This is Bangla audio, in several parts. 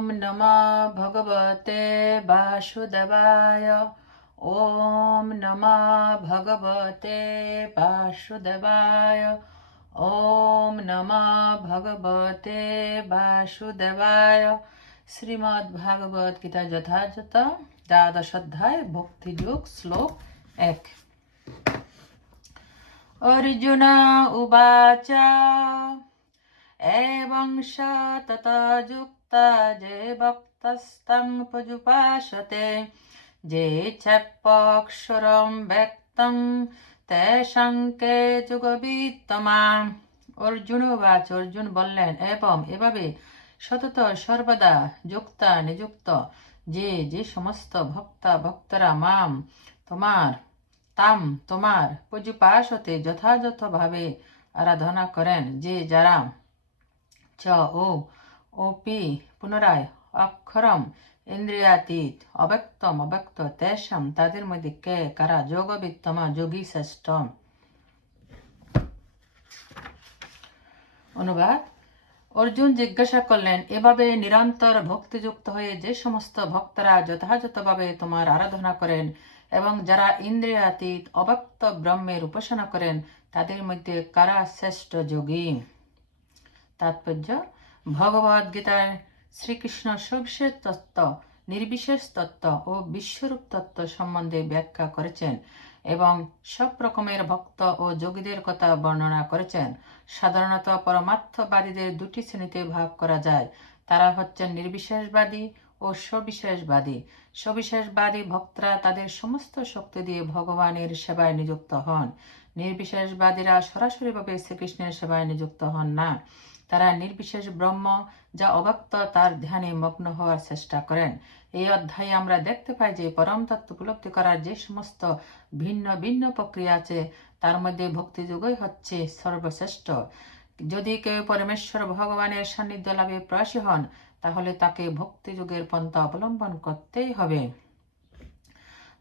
ॐ नमः भगवते वासुदेवाय ॐ नमः भगवते वासुदेवाय ॐ नमः भगवते বাসুদেবায় শ্রীমদ্ ভাগবত গীতা যথাযথ দ্বাদশ অধ্যায় ভক্তিযোগ শ্লোক এক অর্জুন উবাচ এবং স তত যুক্তা যে ভক্তস্তং পজুপাসতে যে অর্জুন বাচ, অর্জুন বললেন এবং এভাবে সতত সর্বদা যুক্তা নিযুক্ত। যে যে সমস্ত ভক্তা, ভক্তরা মাম, তোমার, তাম, তোমার পূজুপাসতে যথাযথভাবে আরাধনা করেন, যে যারা চ ও ওপি পুনরায় অক্ষরম ইন্দ্রিয়াতীত অব্যক্তম অব্যক্ত তেষাম তাদের মধ্যে কে কারা যোগবিত্তমা যোগী শ্রেষ্ঠ অনুবাদ, অর্জুন জিজ্ঞাসা করলেন, এভাবে নিরন্তর ভক্তিযুক্ত হয়ে যে সমস্ত ভক্তরা যথাযথভাবে তোমার আরাধনা করেন এবং যারা ইন্দ্রিয়াতীত অব্যক্ত ব্রহ্মের উপাসনা করেন, তাদের মধ্যে কারা শ্রেষ্ঠ যোগী? তাৎপর্য ভগবদ গীতার শ্রীকৃষ্ণ সবিশেষ তত্ত্ব, নির্বিশেষ তত্ত্ব ও বিশ্বরূপ তত্ত্ব সম্বন্ধে ব্যাখ্যা করেছেন এবং সব রকমের ভক্ত ও যোগীদের কথা বর্ণনা করেছেন। সাধারণত পরমার্থবাদীদের দুটি শ্রেণীতে ভাগ করা যায়। তারা হচ্ছেন নির্বিশেষবাদী ও সবিশেষবাদী। সবিশেষবাদী ভক্তরা তাদের সমস্ত শক্তি দিয়ে ভগবানের সেবায় নিযুক্ত হন। নির্বিশেষবাদীরা সরাসরিভাবে শ্রীকৃষ্ণের সেবায় নিযুক্ত হন না। তারা নির্বিশেষ ব্রহ্ম যা অব্যক্ত তার ধ্যানে মগ্ন হওয়ার চেষ্টা করেন। এই অধ্যায়ে আমরা দেখতে পাই যে পরম তত্ত্ব উপলব্ধি করার যে সমস্ত ভিন্ন ভিন্ন প্রক্রিয়া আছে, তার মধ্যে ভক্তিযোগই হচ্ছে সর্বশ্রেষ্ঠ। যদি কেউ পরমেশ্বর ভগবানের সান্নিধ্য লাভে প্রয়াসী হন, তাহলে তাকে ভক্তিযুগের পন্থা অবলম্বন করতেই হবে।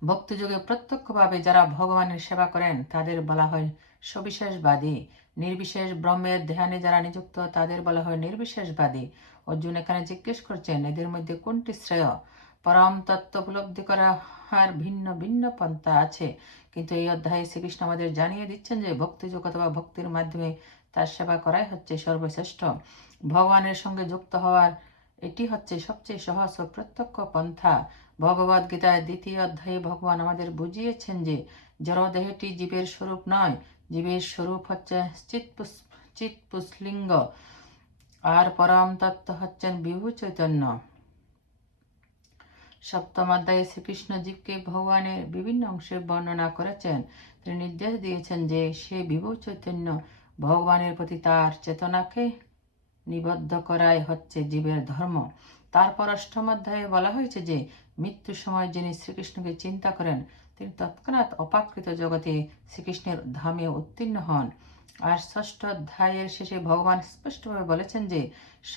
ভক্তিযুগে প্রত্যক্ষভাবে যারা ভগবানের সেবা করেন, তাদের বলা হয় সবিশেষবাদী। নির্বিশেষ ব্রহ্মের ধ্যানে যারা নিযুক্ত, তাদের বলা হয় নির্বিশেষবাদী। অর্জুন এখানে জিজ্ঞেস করছেন, এদের মধ্যে কোনটি শ্রেয়? পরম তত্ত্ব উপলব্ধি করার ভিন্ন ভিন্ন পন্থা আছে। কিন্তু এই অধ্যায়ে শ্রীকৃষ্ণ আমাদের জানিয়ে দিচ্ছেন যে ভক্তিযোগ অথবা ভক্তির মাধ্যমে তার সেবা করাই হচ্ছে সর্বশ্রেষ্ঠ। ভগবানের সঙ্গে যুক্ত হওয়ার এটি হচ্ছে সবচেয়ে সহজ ও প্রত্যক্ষ পন্থা। ভগবদ গীতায় দ্বিতীয় অধ্যায়ে ভগবান আমাদের বুঝিয়েছেন যে, জড়দেহটি জীবের স্বরূপ নয় জীবের স্বরূপ হচ্ছে চিৎ পুষ্লিঙ্গ আর পরম তত্ত্ব হচ্ছেন বিভু চৈতন্য সপ্তম অধ্যায়ে শ্রীকৃষ্ণ জীবকে ভগবানের বিভিন্ন অংশে বর্ণনা করেছেন তিনি নির্দেশ দিয়েছেন যে সে বিভু চৈতন্য ভগবানের প্রতি তার চেতনাকে নিবদ্ধ করাই হচ্ছে জীবের ধর্ম তারপর অষ্টম অধ্যায়ে বলা হয়েছে যে মৃত্যুর সময় যিনি শ্রীকৃষ্ণকে চিন্তা করেন তিনি তৎক্ষণাৎ অপাকৃত জগতে শ্রীকৃষ্ণের ধামে উত্তীর্ণ হন। আর ষষ্ঠ অধ্যায়ের শেষে ভগবান স্পষ্টভাবে বলেছেন যে,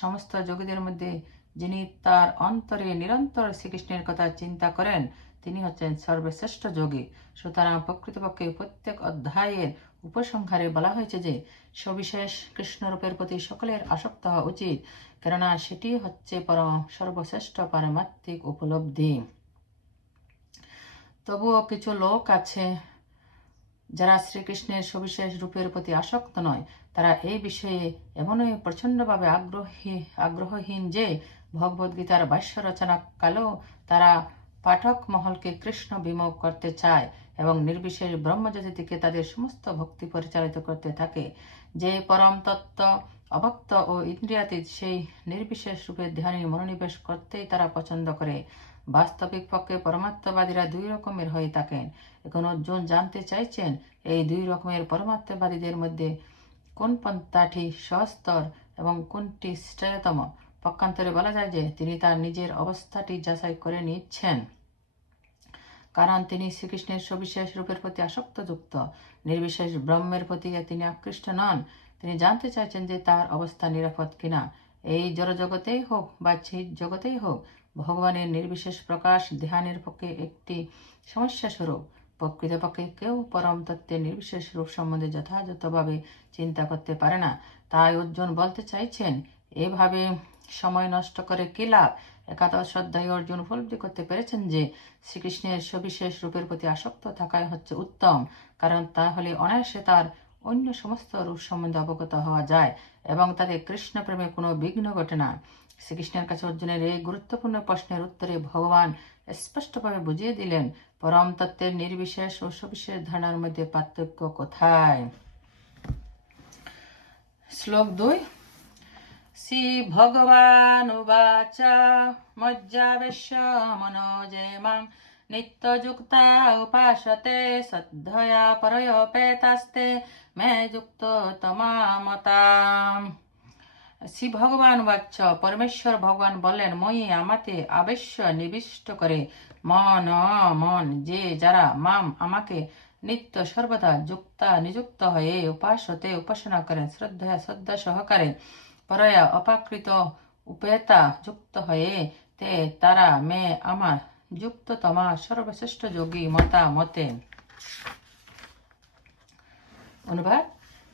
সমস্ত যোগীদের মধ্যে যিনি তার অন্তরে নিরন্তর শ্রীকৃষ্ণের কথা চিন্তা করেন, তিনি হচ্ছেন সর্বশ্রেষ্ঠ যোগী। সুতরাং প্রকৃতপক্ষে প্রত্যেক অধ্যায়ের উপসংহারে বলা হয়েছে যে, সবিশেষ কৃষ্ণরূপের প্রতি সকলের আসক্ত হওয়া উচিত, কেননা সেটি হচ্ছে পরম সর্বশ্রেষ্ঠ পারমাত্মিক উপলব্ধি। তবুও কিছু লোক আছে যারা শ্রীকৃষ্ণের সবিশেষ রূপের প্রতি আসক্ত নয়। তারা এই বিষয়ে এমনই প্রচণ্ডভাবে আগ্রহী, আগ্রহহীন যে ভগবদ্গীতার ভাষ্য রচনা কালেও তারা পাঠক মহলকে কৃষ্ণ বিমুখ করতে চায় এবং নির্বিশেষ ব্রহ্মজ্যোতি থেকে তাদের সমস্ত ভক্তি পরিচালিত করতে থাকে। যে পরম তত্ত্ব, অভক্ত ও ইন্দ্রিয়াতীত সেই নির্বিশেষ রূপে ধ্যানে মনোনিবেশ করতেই তারা পছন্দ করে। বাস্তবিক পক্ষে পরমাত্মবাদীরা দুই রকমের হয়ে থাকেন। এখন অর্জুন জানতে চাইছেন, এই দুই রকমের পরমাত্মবাদীদের মধ্যে কোন পন্থাটি সস্তর এবং কোনটি শ্রেয়তম? পক্ষান্তরে বলা যায় যে তিনি তার নিজের অবস্থাটি যাচাই করে নিচ্ছেন। কারণ তিনি শ্রীকৃষ্ণের সবিশেষ রূপের প্রতি আসক্তযুক্ত, নির্বিশেষ ব্রহ্মের প্রতি তিনি আকৃষ্ট নন। তিনি জানতে চাইছেন যে তার অবস্থা নিরাপদ কিনা। এই জড়জগতেই হোক বা ছিট জগতেই হোক ভগবানের নির্বিশেষ প্রকাশ ধ্যানের পক্ষে একটি সমস্যা স্বরূপ। প্রকৃতপক্ষে কেউ পরম তত্ত্বের নির্বিশেষ রূপ সম্বন্ধে যথাযথভাবে চিন্তা করতে পারে না। তাই অর্জুন বলতে চাইছেন, এভাবে সময় নষ্ট করে কি লাভ? একাদশ অধ্যায় অর্জুন উপলব্ধি করতে পেরেছেন যে, শ্রীকৃষ্ণের সবিশেষ রূপের প্রতি আসক্ত থাকাই হচ্ছে উত্তম, কারণ তাহলে অনায়াসে তার অন্য সমস্ত রূপ সম্বন্ধে অবগত হওয়া যায় এবং তাতে কৃষ্ণ প্রেমে কোনো বিঘ্ন ঘটে না। শ্রীকৃষ্ণের কাছে অর্জুনের এই গুরুত্বপূর্ণ প্রশ্নের উত্তরে ভগবান স্পষ্টভাবে বুঝিয়ে দিলেন পরম তত্ত্বের নির্বিশেষ ও সবিশেষ ধারণার মধ্যে পার্থক্য কোথায় শ্লোক দুই শ্রী ভগবান মনোজে নিত্যযুক্তা উপাসতে শ্রদ্ধয়া পরয়োপেতাস্তে মে যুক্ত তমামতাম শ্রী ভগবান বাচ্চ, পরমেশ্বর ভগবান বললেন মই আমাতে আবেশ্য নিবিষ্ট করে। মন মন, যে যারা মাম আমাকে নিত্য সর্বদা যুক্তা নিযুক্ত হয়ে উপাসতে উপাসনা করেন, শ্রদ্ধা শ্রদ্ধা সহকারে পরয়া অপাকৃত উপেতা যুক্ত হয়ে তে তারা মে আমার যুক্ততমা সর্বশ্রেষ্ঠ যোগী মতা মতে। অনুবাদ,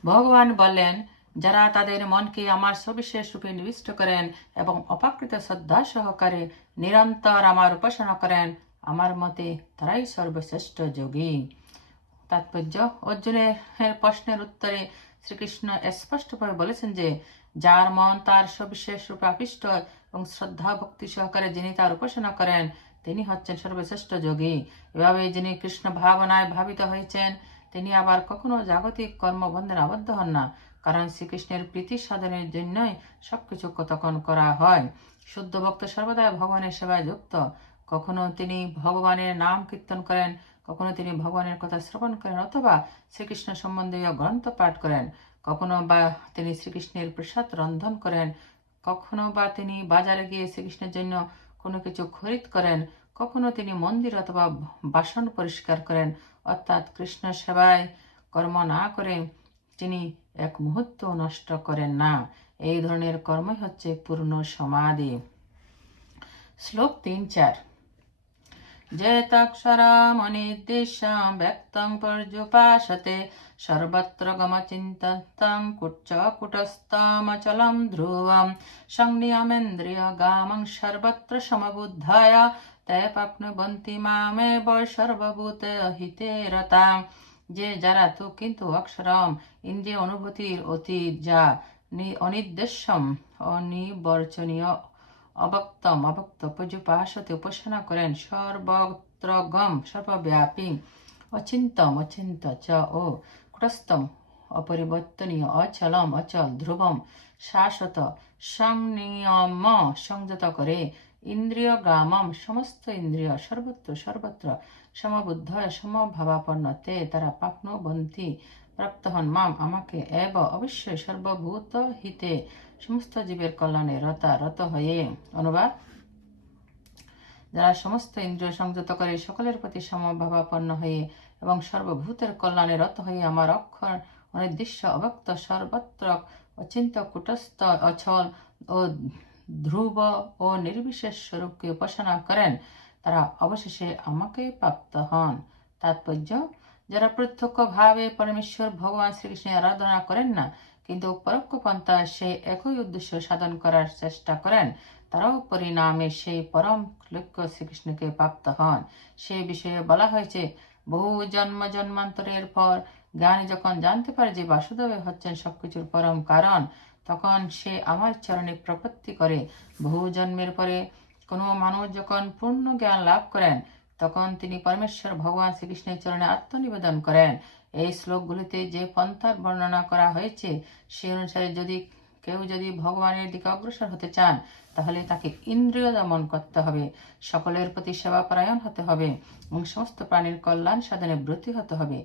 ভগবান বললেন যারা তাদের মনকে আমার সবিশেষ রূপে নিবিষ্ট করেন এবং অপাকৃত শ্রদ্ধা সহকারে নিরন্তর আমার উপাসনা করেন, আমার মতে তারাই সর্বশ্রেষ্ঠ যোগী। তাৎপর্য অর্জুনের প্রশ্নের উত্তরে শ্রীকৃষ্ণ স্পষ্টভাবে বলেছেন যে, যার মন তার সবিশেষ রূপে আকৃষ্ট এবং শ্রদ্ধা ভক্তি সহকারে যিনি তার উপাসনা করেন, তিনি হচ্ছেন সর্বশ্রেষ্ঠ যোগী। এভাবে যিনি কৃষ্ণ ভাবনায় ভাবিত হয়েছেন, তিনি আবার কখনো জাগতিক কর্মবন্ধনে আবদ্ধ হন না। কারণ শ্রীকৃষ্ণের প্রীতি সাধনের জন্যই সবকিছু কতক্ষণ করা হয়। শুদ্ধ ভক্ত সর্বদা ভগবানের সেবায় যুক্ত। কখনো তিনি ভগবানের নাম কীর্তন করেন, কখনো তিনি ভগবানের কথা শ্রবণ করেন অথবা শ্রীকৃষ্ণ সম্বন্ধীয় গ্রন্থ পাঠ করেন। কখনো বা তিনি শ্রীকৃষ্ণের প্রসাদ রন্ধন করেন, কখনো বা তিনি বাজারে গিয়ে শ্রীকৃষ্ণের জন্য কোনো কিছু খরিদ করেন, কখনো তিনি মন্দির অথবা বাসন পরিষ্কার করেন। অর্থাৎ কৃষ্ণ সেবায় কর্ম না করে তিনি এক মুহূর্ত নষ্ট করেন না। এই ধরনের কর্মই হচ্ছে পূর্ণ সমাধি। শ্লোক তিন চার। যেতাক্ষরমনির্দিশ্য ব্যক্তং পর্যুপাসতে সর্বত্র গমচিন্তং কুচ্চ কুটস্তমচলম ধ্রুবম সংনিয়মেন্দ্রিয় গামং সর্বত্র সমবুদ্ধায় তে প্রাপ্নুবন্তি মামেব সর্বভূত হিতে যে যারা তো কিন্তু অক্ষরম, ইন্দ্রিয় অনুভূতির অতীত যা অনির্দেশ্যম অনিবর্চনীয় অবক্তম, অবক্ত পর্যুপাসতে উপাসনা করেন সর্বত্র গম সর্বব্যাপী, অচিন্তম, অচিন্ত চ, ও কুটস্থম, অপরিবর্তনীয়, অচলম, অচল, ধ্রুবম, শাশ্বত, সংনিয়ম, সংযত করে ইন্দ্রিয় গামম সমস্ত ইন্দ্রিয় সর্বত্র সর্বত্র সমবুদ্ধ সমভাবাপন্ন তে তারা পাপ্নবন্তি প্রাপ্ত হন মাম আমাকে এব অবশ্যই সর্বভূত হিতে সমস্ত জীবের কল্যাণে রতা রত হয়ে অনুবাদ যারা সমস্ত ইন্দ্রিয় সংযত করে, সকলের প্রতি সমভাবাপন্ন হয়ে এবং সর্বভূতের কল্যাণে রত হয়ে আমার অক্ষর অনির্দিষ্ট অব্যক্ত সর্বত্র অচিন্ত কুটস্থ অচল ও ধ্রুব ও নির্বিশেষ স্বরূপকে উপাসনা করেন। তারা অবশেষে আমাকে প্রাপ্ত হন। তাৎপর্য, যারা প্রত্যক্ষভাবে পরমেশ্বর ভগবান শ্রীকৃষ্ণের আরাধনা করেন না, কিন্তু পরোক্ষ পন্থা সে একই উদ্দেশ্য সাধন করার চেষ্টা করেন, তারাও পরিণামে সেই পরম লক্ষ্য শ্রীকৃষ্ণকে প্রাপ্ত হন। সেই বিষয়ে বলা হয়েছে, বহু জন্ম জন্মান্তরের পর জ্ঞানী যখন জানতে পারে যে বাসুদেবে হচ্ছেন সবকিছুর পরম কারণ তখন সে আমার চরণে প্রপত্তি করে। বহু জন্মের পরে কোনো মানুষ যখন পূর্ণ জ্ঞান লাভ করেন, তখন তিনি পরমেশ্বর ভগবান শ্রীকৃষ্ণের চরণে আত্মনিবেদন করেন। এই শ্লোকগুলিতে যে পন্থার বর্ণনা করা হয়েছে, সে অনুসারে যদি কেউ যদি ভগবানের দিকে অগ্রসর হতে চান, তাহলে তাকে ইন্দ্রিয় দমন করতে হবে, সকলের প্রতি সেবা পরায়ণ হতে হবে, এবং সমস্ত প্রাণীর কল্যাণ সাধনে ব্রতী হতে হবে।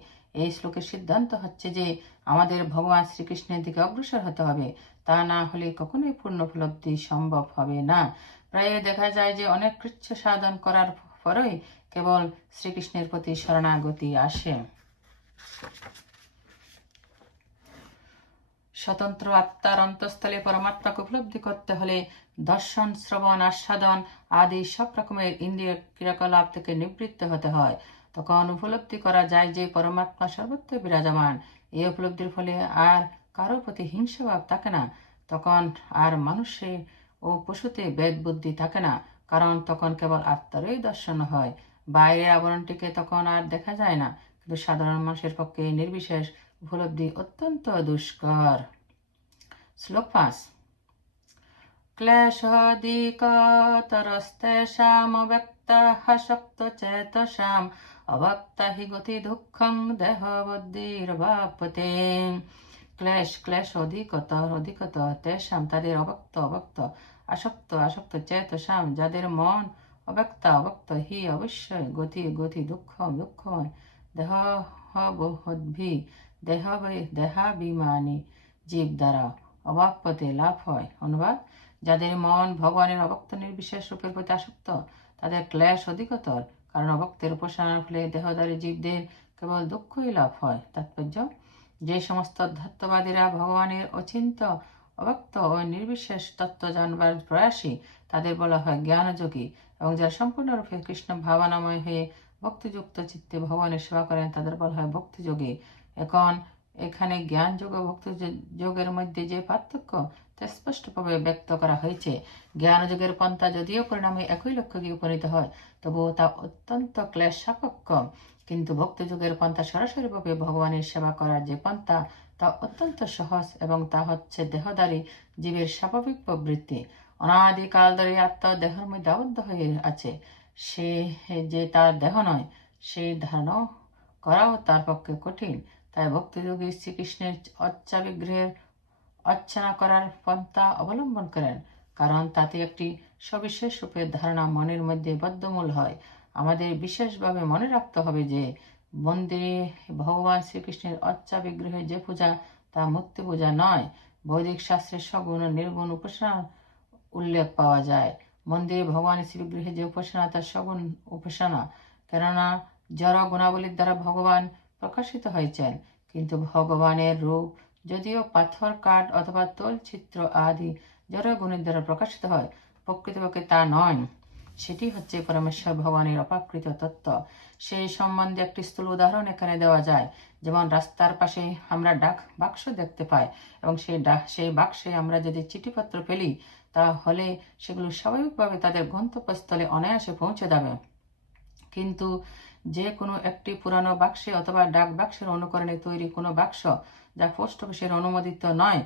এই শ্লোকের সিদ্ধান্ত হচ্ছে যে আমাদের ভগবান শ্রীকৃষ্ণের দিকে অগ্রসর হতে হবে। তা না হলে কখনোই পূর্ণ উপলব্ধি সম্ভব হবে না। প্রায় দেখা যায় যে অনেক কৃচ্ছ সাধন করার পরেই কেবল শ্রীকৃষ্ণের প্রতি শরণাগতি আসে। স্বতন্ত্র আত্মার অন্তঃস্থলে পরমাত্মাকে উপলব্ধি করতে হলে দর্শন, শ্রবণ, আস্বাদন আদি সব রকমের ইন্দ্রিয় ক্রিয়াকলাপ থেকে নিবৃত্ত হতে হয়। তখন উপলব্ধি করা যায় যে পরমাত্মা সর্বত্র বিরাজমান। এই উপলব্ধির ফলে আর কারও প্রতি হিংসাভাব থাকে না। তখন আর মানুষে ও পশুতে বেদ বুদ্ধি থাকে না, কারণ তখন কেবল আত্মারই দর্শন হয়। বাইরের আবরণটিকে তখন আর দেখা যায় না, কিন্তু সাধারণ মানুষের পক্ষে নির্বিশেষ উপলব্ধি অত্যন্ত দুষ্কর। শ্লোক পাঁচ। ক্লেশাদিকতরস্তেষামব্যক্তাः শক্তচেতসাम् অবক্তা হি গতি দুঃখং দেহ বুদ্ধির্বাপতে ক্লেশ ক্লেশ অধিকতর অধিকত তেষাম তাদের অবক্ত অবক্ত আসক্ত আসক্ত চেতসাম যাদের মন অব্যক্ত অবক্ত হি অবশ্যই গতি গতি দুঃখ দুঃখময় দেহ বহদ্ভি দেহ দেহাভিমানী জীব দ্বারা অবাপ্যতে লাভ হয়। অনুবাদ, যাদের মন ভগবানের অবক্ত নির্বিশেষ রূপের প্রতি আসক্ত, তাদের ক্লেশ অধিকতর। কারণ অভক্তের উপাসনার ফলে দেহদারী জীবদের কেবল দুঃখই লাভ হয়। তাৎপর্য, যে সমস্ত অধ্যাত্মবাদীরা ভগবানের অচিন্ত অবক্ত ও নির্বিশেষ তত্ত্ব জানবার প্রয়াসী, তাদের বলা হয় জ্ঞানযোগী এবং যারা সম্পূর্ণরূপে কৃষ্ণ ভাবানাময় হয়ে ভক্তিযুক্ত চিত্তে ভগবানের সেবা করেন, তাদের বলা হয় ভক্তিযোগী। এখন এখানে জ্ঞান যোগ ও ভক্তি যোগের মধ্যে যে পার্থক্য, তা স্পষ্টভাবে ব্যক্ত করা হয়েছে। জ্ঞান যোগের পন্থা যদিও পরিণামে একই লক্ষ্যে গিয়ে উপনীত হয়, তবুও তা অত্যন্ত ক্লেশ সাপেক্ষ কিন্তু ভক্তিযুগের পন্থা সরাসরিভাবে ভগবানের সেবা করার যে পন্থা, তা অত্যন্ত সহজ এবং তা হচ্ছে দেহদারী জীবের স্বাভাবিক প্রবৃত্তি। অনাদিকাল ধরে আত্মা দেহের মধ্যে আবদ্ধ হয়ে আছে। সে যে তার দেহ নয় সেই ধারণা করাও তার পক্ষে কঠিন। তাই ভক্তিযোগী শ্রীকৃষ্ণের অচ্চা বিগ্রহের অর্চনা করার পন্থা অবলম্বন করেন, কারণ তাতে একটি সবিশেষ রূপের ধারণা মনের মধ্যে বদ্ধমূল হয়। আমাদের বিশেষভাবে মনে রাখতে হবে যে মন্দিরে ভগবান শ্রীকৃষ্ণের অচ্চা বিগ্রহের যে পূজা, তা মূর্তি পূজা নয়, বৈদিক শাস্ত্রের সগুণ ও নির্গুণ উপাসনা উল্লেখ পাওয়া যায়। মন্দিরে ভগবান শ্রীবিগ্রহে যে উপাসনা, তা সগুণ উপাসনা। কেননা, জড় গুণাবলীর দ্বারা ভগবান প্রকাশিত হয়েছেন। কিন্তু ভগবানের রূপ, যদিও পাথর, কাঠ অথবা তৈলচিত্র আদি জড় গুণের দ্বারা প্রকাশিত হয়, প্রকৃতপক্ষে তা নয়। সেটি হচ্ছে পরমেশ্বর ভগবানের অপাকৃত তত্ত্ব। সেই সম্বন্ধে একটি স্থূল উদাহরণ এখানে দেওয়া যায়। যেমন রাস্তার পাশে আমরা ডাক বাক্স দেখতে পাই এবং সেই ডাক, সেই বাক্সে আমরা যদি চিঠিপত্র ফেলি, তাহলে সেগুলো স্বাভাবিকভাবে তাদের গন্তব্যস্থলে অনায়াসে পৌঁছে যাবে। কিন্তু যে কোনো একটি পুরানো বাক্সে অথবা ডাক বাক্সের অনুকরণে তৈরি কোনো বাক্স যা পোস্ট অফিসের অনুমোদিত নয়,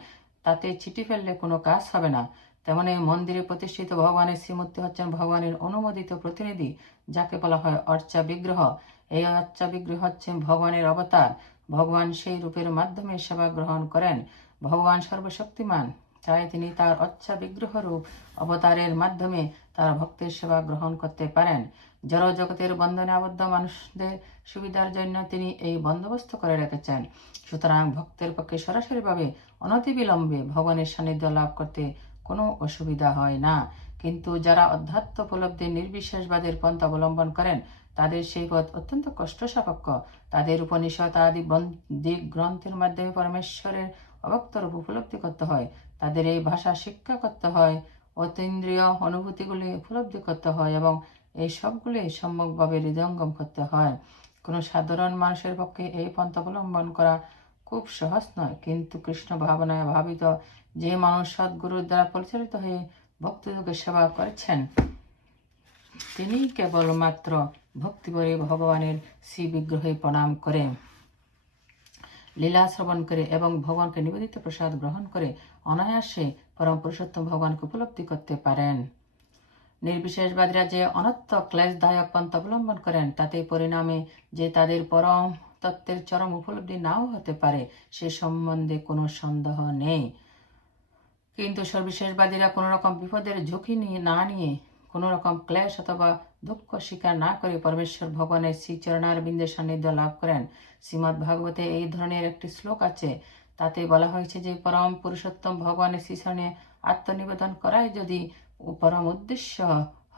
তাতে চিঠি ফেললে কোনো কাজ হবে না। তেমনি মন্দিরে প্রতিষ্ঠিত ভগবানের শ্রীমূর্তি হচ্ছেন ভগবানের অনুমোদিত প্রতিনিধি, যাকে বলা হয় অর্চা বিগ্রহ। এই অর্চা বিগ্রহ হচ্ছেন ভগবানের অবতার। ভগবান সেই রূপের মাধ্যমে সেবা গ্রহণ করেন। ভগবান সর্বশক্তিমান, তাই তিনি তার অচ্ছা বিগ্রহ রূপ অবতারের মাধ্যমে তার ভক্তের সেবা গ্রহণ করতে পারেন। জড় জগতের বন্ধনে আবদ্ধ মানুষদের সুবিধার জন্য তিনি এই বন্দোবস্ত করে রেখেছেন। সুতরাং ভক্তের পক্ষে সরাসরিভাবে অনতিবিলম্বে ভগবানের সান্নিধ্য লাভ করতে কোনো অসুবিধা হয় না। কিন্তু যারা অধ্যাত্ম উপলব্ধি নির্বিশেষবাদের পন্থা অবলম্বন করেন, তাদের সেই পথ অত্যন্ত কষ্টসাপেক্ষ। তাদের উপনিষদ আদি দিক গ্রন্থের মাধ্যমে পরমেশ্বরের অবক্তরূপ উপলব্ধি করতে হয়। তাদের এই ভাষা শিক্ষা করতে হয়, অতীন্দ্রিয় অনুভূতিগুলি উপলব্ধি করতে হয় এবং এই সবগুলি সম্যকভাবে হৃদয়ঙ্গম করতে হয়। কোনো সাধারণ মানুষের পক্ষে এই পন্থ অবলম্বন করা খুব সহজ নয়। কিন্তু কৃষ্ণ ভাবনায় ভাবিত যে মানুষ সদ্গুরুর দ্বারা পরিচালিত হয়ে ভক্তিযোগের সেবা করেছেন, তিনি কেবলমাত্র ভক্তিভরে ভগবানের শ্রী বিগ্রহে প্রণাম করে, লীলা শ্রবণ করে এবং ভগবানকে নিবেদিত প্রসাদ গ্রহণ করে অনায়াসে পরম পুরুষোত্তম ভগবানকে উপলব্ধি করতে পারেন। নির্বিশেষবাদীরা যে অনত্য ক্লেশদায়ক পন্থ অবলম্বন করেন তাতে পরিণামে যে তাদের পরম তত্ত্বের চরম উপলব্ধি নাও হতে পারে, সে সম্বন্ধে কোনো সন্দেহ নেই। কিন্তু সর্বশেষবাদীরা কোনো রকম বিপদের ঝুঁকি নিয়ে, না নিয়ে কোনো রকম ক্লেশ অথবা দুঃখ স্বীকার না করে পরমেশ্বর ভগবানের শ্রীচরণার বিন্দের সান্নিধ্য লাভ করেন। শ্রীমৎ ভাগবতে এই ধরনের একটি শ্লোক আছে, তাতে বলা হয়েছে যে পরম পুরুষোত্তম ভগবানের শ্রীচরণে আত্মনিবেদন করাই যদি পরম উদ্দেশ্য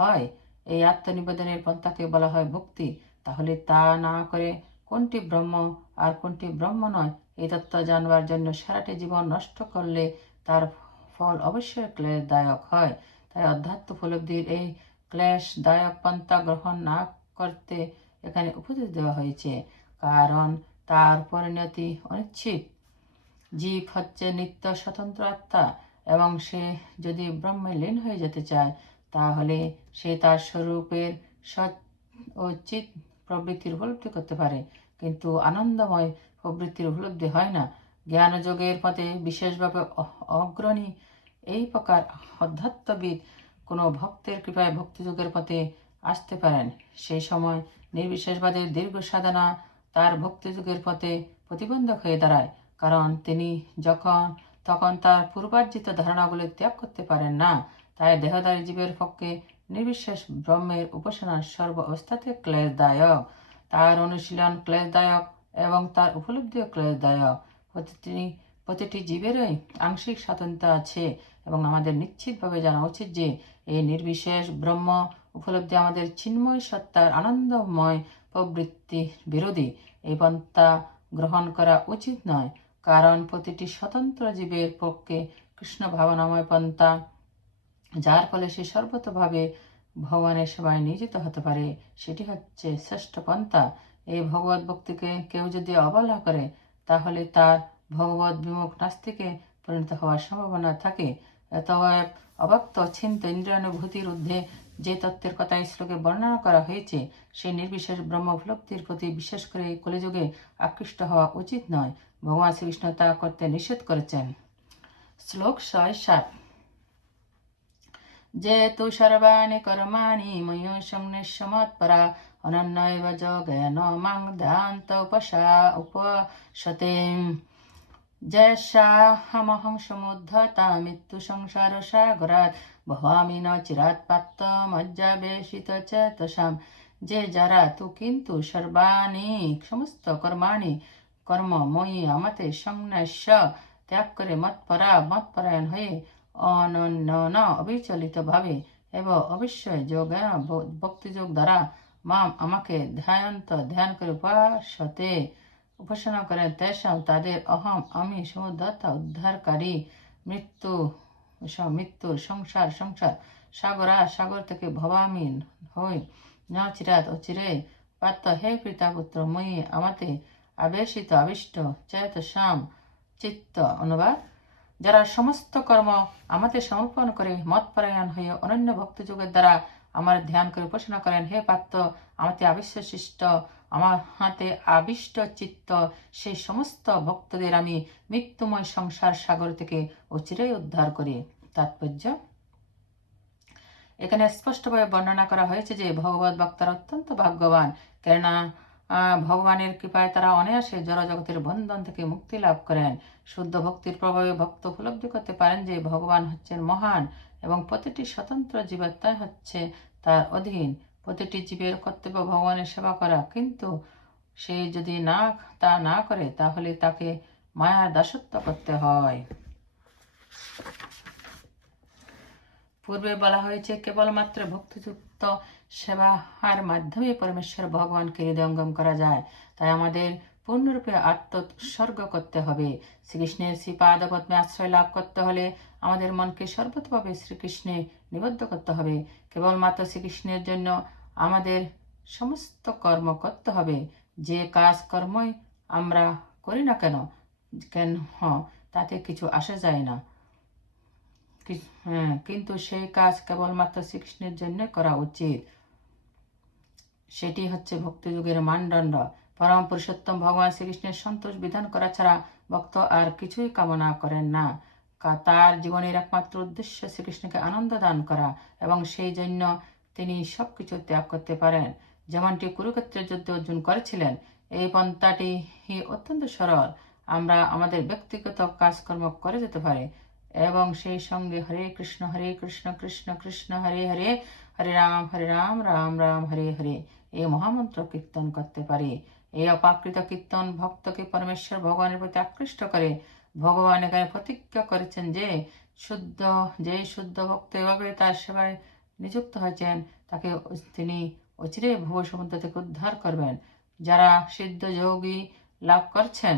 হয়। এই আত্মনিবেদনের পন্থাকে বলা হয় ভক্তি। তাহলে তা না করে কোনটি ব্রহ্ম আর কোনটি ব্রহ্ম নয়, এই তত্ত্ব জানবার জন্য সারাটি জীবন নষ্ট করলে তার ফল অবশ্যই ক্লেশদায়ক হয়। তাই অধ্যাত্ম উপলব্ধির এই ক্লেশদায়ক পন্থা গ্রহণ না করতে এখানে উপদেশ দেওয়া হয়েছে। কারণ তার পরিণতি অনিশ্চিত জীব হচ্ছে নিত্য স্বতন্ত্র আত্মা। এবং সে যদি ব্রহ্মে লীন হয়ে যেতে চায়, তাহলে সে তার স্বরূপের সৎ ও চিত প্রবৃত্তির উপলব্ধি করতে পারে। কিন্তু আনন্দময় প্রবৃত্তির উপলব্ধি হয় না। জ্ঞানযোগের পথে বিশেষভাবে অগ্রণী এই প্রকার অধ্যাত্মবিদ কোনো ভক্তের কৃপায় ভক্তিযোগের পথে আসতে পারেন। সেই সময় নির্বিশেষবাদের দীর্ঘ সাধনা তার ভক্তিযুগের পথে প্রতিবন্ধক হয়ে দাঁড়ায়। কারণ তিনি যখন তখন তার পূর্বার্জিত ধারণাগুলি ত্যাগ করতে পারেন না। তাই দেহদারী জীবের পক্ষে নির্বিশেষ ব্রহ্মের উপাসনা সর্ব অবস্থাতে ক্লেশদায়ক। তার অনুশীলন ক্লেশদায়ক এবং তার উপলব্ধিও ক্লেশদায়ক। প্রতিটি প্রতিটি জীবেরই আংশিক স্বাতন্ত্র্য আছে এবং আমাদের নিশ্চিতভাবে জানা উচিত যে এই নির্বিশেষ ব্রহ্ম উপলব্ধি আমাদের চিন্ময় সত্তার আনন্দময় প্রবৃত্তি বিরোধী। এই পন্থা গ্রহণ করা উচিত নয়। কারণ প্রতিটি স্বতন্ত্র জীবের পক্ষে কৃষ্ণ ভাবনাময় পন্থা, যার ফলে সে সর্বতভাবে ভগবানের সেবায় নিয়োজিত হতে পারে, সেটি হচ্ছে শ্রেষ্ঠ পন্থা। এই ভগবত ভক্তিকে কেউ যদি অবহেলা করে, তাহলে তার ভগবত বিমুখ নাস্তিকে পরিণত হওয়ার সম্ভাবনা থাকে। অতএব অবাক্ত অচিন্ত ইন্দ্রিয়ানুভূতির ঊর্ধ্বে যে তত্ত্বের কথা এই শ্লোকে বর্ণনা করা হয়েছে সেই নির্বিশেষ ব্রহ্ম উপলব্ধির প্রতি বিশেষ করে কলিযুগে আকৃষ্ট হওয়া উচিত নয়। ভগবান শ্রীকৃষ্ণ তা করতে নিষেধ করেছেন। শ্লোক ছয় সাত। যেতু সর্বাণি কর্মাণি ময়ূষং নিঃসমৎপরা, অনন্যৈব যোগেন মাং ধ্যান্ত উপসা উপসতে জয়সাহমহং সমুদ্ধতা মৃত্যু সংসার সাগরাত ভবামি ন চেতসাম। যে যারা তু কিন্তু সর্বাণি সমস্ত কর্মাণি কর্মময়ী আমাতে সংন্যাস্য ত্যাগ করে মৎপরা মৎপরায়ণ হয়ে অনন্য অবিচলিত ভাবে এবং অবশ্যই যোগ ভক্তিযোগ দ্বারা মাম আমাকে ধ্যায়ন্ত ধ্যান করে উপাসতে উপাসনা করেন তেসাম তাদের অহম আমি সমুদ্রতা উদ্ধারকারী মৃত্যু মৃত্যুর সংসার সংসার সাগরা সাগর থেকে ভবামিন হই ন অচিরে পাত্র হে পিতা পুত্র মই আমাতে আবেশিত, আবিষ্ট চেত শ্যাম, চিত্ত অনুবাদ যারা সমস্ত কর্ম আমাদের সমর্পণ করে মতপরায়ণ হয়ে অনন্য ভক্তিযোগের দ্বারা আমার ধ্যান করে উপাসনা করেন, হে পাত্র, আমাতে আবিশ্বশিষ্ট আমার হাতে আবিষ্ট চিত্ত সেই সমস্ত ভক্তদের আমি মৃত্যুময় সংসার সাগর থেকে অচিরেই উদ্ধার করি। তাৎপর্য? এখানে স্পষ্টভাবে বর্ণনা করা হয়েছে যে ভগবত ভক্তরা অত্যন্ত ভাগ্যবান। কেননা ভগবানের কৃপায় তারা অনায়াসে জড়জগতের বন্ধন থেকে মুক্তি লাভ করেন। শুদ্ধ ভক্তির প্রভাবে ভক্ত উপলব্ধি করতে পারেন যে ভগবান হচ্ছেন মহান এবং প্রতিটি স্বতন্ত্র জীবাত্মাই হচ্ছে তার অধীন। প্রতিটি জীবের কর্তব্য ভগবানের সেবা করা। কিন্তু সে যদি না, তা না করে, তাহলে তাকে মায়ার দাসত্ব করতে হয়। পূর্বে বলা হয়েছে, কেবলমাত্র ভক্তিযুক্ত সেবার মাধ্যমে পরমেশ্বর ভগবানকে হৃদয়ঙ্গম করা যায়। তাই আমাদের পূর্ণরূপে আত্মোৎসর্গ করতে হবে। শ্রীকৃষ্ণের শ্রীপাদপদ্মে আশ্রয় লাভ করতে হলে আমাদের মনকে সর্বতভাবে শ্রীকৃষ্ণে নিবদ্ধ করতে হবে। কেবলমাত্র শ্রীকৃষ্ণের জন্য আমাদের সমস্ত কর্ম করতে হবে। যে কাজ কর্মই আমরা করি না কেন কেন হ্যাঁ, তাতে কিছু আসা যায় না। হ্যাঁ কিন্তু সেই কাজ কেবলমাত্র শ্রীকৃষ্ণের জন্য করা উচিত। সেটি হচ্ছে ভক্তিযুগের মানদণ্ড। পরম পুরুষোত্তম ভগবান শ্রীকৃষ্ণের সন্তোষ বিধান করা ছাড়া ভক্ত আর কিছুই কামনা করেন না। তার জীবনের একমাত্র উদ্দেশ্য শ্রীকৃষ্ণকে আনন্দ দান করা এবং সেই জন্য তিনি সবকিছু ত্যাগ করতে পারেন। যেমনটি কুরুক্ষেত্রের যুদ্ধে অর্জুন করেছিলেন, এই পন্থাটি অত্যন্ত সরল। আমরা আমাদের ব্যক্তিগত কাজকর্ম করে যেতে পারি এবং সেই সঙ্গে হরে কৃষ্ণ হরে কৃষ্ণ কৃষ্ণ কৃষ্ণ, হরে হরে হরে রাম হরে রাম রাম রাম, হরে হরে। এই মহামন্ত্র কীর্তন করতে পারি। এই অপাকৃত কীর্তন ভক্তকে পরমেশ্বর ভগবানের প্রতি আকৃষ্ট করে। ভগবান এখানে প্রতিজ্ঞা করেছেন যে, শুদ্ধ যে শুদ্ধ ভক্ত এভাবে তার সেবায় নিযুক্ত হয়েছেন, তাকে তিনি অচিরে ভুব সমুদ্র থেকে উদ্ধার করবেন। যারা সিদ্ধ যোগী লাভ করছেন,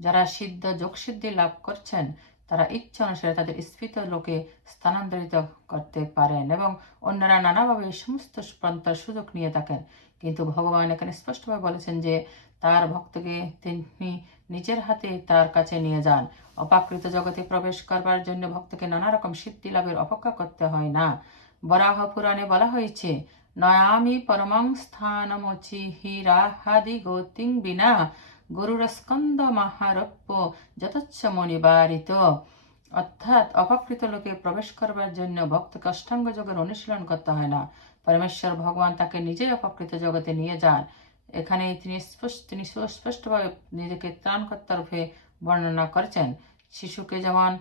যারা সিদ্ধ যোগসিদ্ধি লাভ করছেন তারা ইচ্ছা অনুসারে তাদের স্ফীত লোকে স্থানান্তরিত করতে পারেন এবং অন্যরা নানাভাবে সমস্ত প্রান্তার সুযোগ নিয়ে থাকেন। কিন্তু ভগবান এখানে স্পষ্টভাবে বলেছেন যে, তার ভক্তকে তিনি নিজের হাতে তার কাছে নিয়ে যান। অপাকৃত জগতে প্রবেশ করবার জন্য ভক্তকে নানা রকম সিদ্ধি লাভের অপেক্ষা করতে হয় না। বরাহ পুরাণে বলা হয়েছে, নয়ামি পরমং স্থানমচি হিরাহাদি গতিং বিনা গুরুরস্কন্দ মহারপ্য যতচ্ছ মনিবারিত অর্থাৎ অপকৃত লোকে প্রবেশ করবার জন্য ভক্তকে অষ্টাঙ্গ যোগের অনুশীলন করতে হয় না। পরমেশ্বর ভগবান তাকে নিজেই অপকৃত জগতে নিয়ে যান। এখানে তিনি তিনি সুস্পষ্টভাবে নিজেকে ত্রাণকর্তা রূপে বর্ণনা করেছেন। শিশুকে যেমন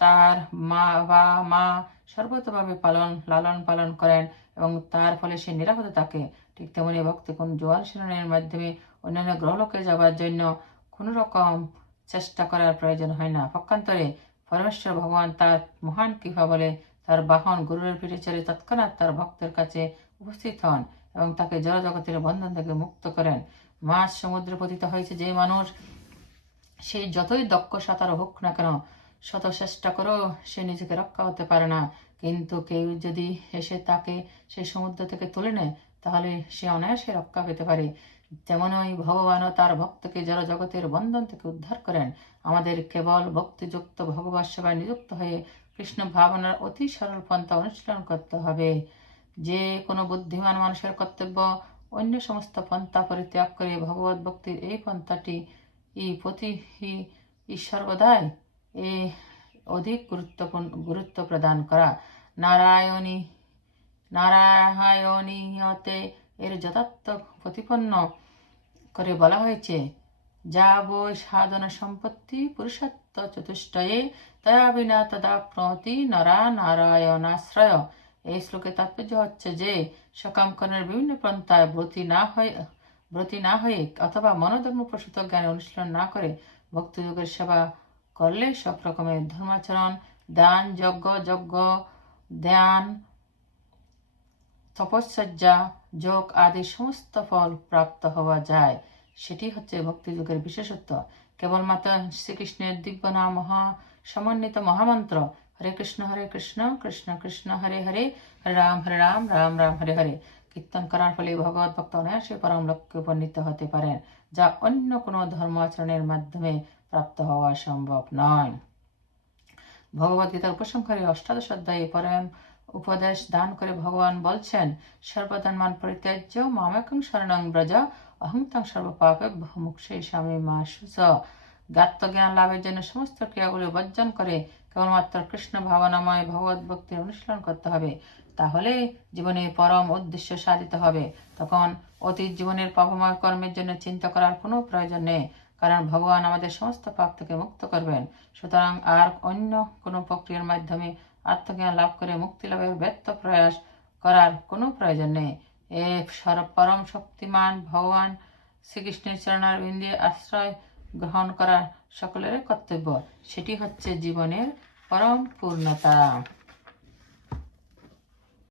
তার মা বা মা সর্বতভাবে পালন, লালন পালন করেন এবং তার ফলে সে নিরাপদে থাকে, ঠিক তেমনি ভক্তি কোন জোয়াল শিলনের মাধ্যমে অন্যান্য গ্রহলোকে যাবার জন্য কোনো রকম চেষ্টা করার প্রয়োজন হয় না। পক্ষান্তরে পরমেশ্বর ভগবান তার মহান কৃপা বলে তার বাহন গুরুর পিঠে চলে তৎক্ষণাৎ তার ভক্তের কাছে উপস্থিত হন এবং তাকে জড়জগতের বন্ধন থেকে মুক্ত করেন। মাছ সমুদ্রে পতিত হয়েছে যে মানুষ, সে যতই দক্ষ সাঁতার হোক না কেন, শত চেষ্টা করেও সে নিজেকে রক্ষা হতে পারে না। কিন্তু কেউ যদি এসে তাকে সেই সমুদ্র থেকে তুলে নেয় তাহলে সে অনায়াসে রক্ষা পেতে পারে। যেমন ওই ভগবানও তার ভক্তকে জড় জগতের বন্ধন থেকে উদ্ধার করেন। আমাদের কেবল ভক্তিযুক্ত ভগবত সেবায় নিযুক্ত হয়ে কৃষ্ণ ভাবনার অতি সরল পন্থা অনুশীলন করতে হবে। যে কোনো বুদ্ধিমান মানুষের কর্তব্য, অন্য সমস্ত পন্থা পরিত্যাগ করে ভগবত ভক্তির এই পন্থাটি এই প্রতি সর্বদাই এ অধিক গুরুত্বপূর্ণ, গুরুত্ব প্রদান করা। নারায়ণী নারায়ণীয়তে এর যথার্থ প্রতিপন্ন করে বলা হয়েছে যা বই সাধনা সম্পত্তি পুরুষত্ব চতুষ্টয়ে, তয়া বিনা তদা প্রতি নরা নারায়ণাশ্রয়। এই শ্লোকের তাৎপর্য হচ্ছে যে সকামকরণের বিভিন্ন পন্থায় ব্রতী না হয়ে, ব্রতী না হয়ে অথবা মনোধর্ম প্রসূত জ্ঞানে অনুশীলন না করে ভক্তিযোগের সেবা করলে সব রকমের ধর্মাচরণ, দান, যজ্ঞ যজ্ঞ, ধ্যান তপস্যা যোগ আদি সমস্ত ফল প্রাপ্ত হওয়া যায়। সেটি হচ্ছে ভক্তিযুগের বিশেষত্ব। কেবলমাত্র শ্রীকৃষ্ণের দিব্য নাম সমন্বিত মহামন্ত্র, হরে কৃষ্ণ হরে কৃষ্ণ কৃষ্ণ কৃষ্ণ, হরে হরে হরে রাম হরে রাম রাম রাম, হরে হরে। কীর্তন করার ফলে ভগবত ভক্ত অনায়াসে পরম লক্ষ্যে উপনীত হতে পারেন, যা অন্য কোনো ধর্ম আচরণের মাধ্যমে প্রাপ্ত হওয়া সম্ভব নয়। ভগবদ্গীতার উপসংহারে অষ্টাদশ অধ্যায়ে পরম উপদেশ দান করে ভগবান বলছেন সর্বদানমান পরিত্যাজ্য মামেকং শরণং ব্রজ অহং তাং সর্বপাপে মুক্ষে স্বামী মা সুজ। জ্ঞান লাভের জন্য সমস্ত ক্রিয়াগুলি বর্জন করে কেবলমাত্র কৃষ্ণ ভাবনাময় ভগবত ভক্তির অনুশীলন করতে হবে। তাহলে জীবনে পরম উদ্দেশ্য সাধিত হবে। তখন অতীত জীবনের পাপময় কর্মের জন্য চিন্তা করার কোনো প্রয়োজন নেই, কারণ ভগবান আমাদের সমস্ত পাপ থেকে মুক্ত করবেন। সুতরাং আর অন্য কোনো প্রক্রিয়ার মাধ্যমে আত্মজ্ঞান লাভ করে মুক্তি লাভের ব্যর্থ প্রয়াস করার কোনো প্রয়োজন নেই। এক পরম শক্তিমান ভগবান শ্রীকৃষ্ণের চরণার বিন্দে আশ্রয় গ্রহণ করা সকলের কর্তব্য। সেটি হচ্ছে জীবনের পরম পূর্ণতা।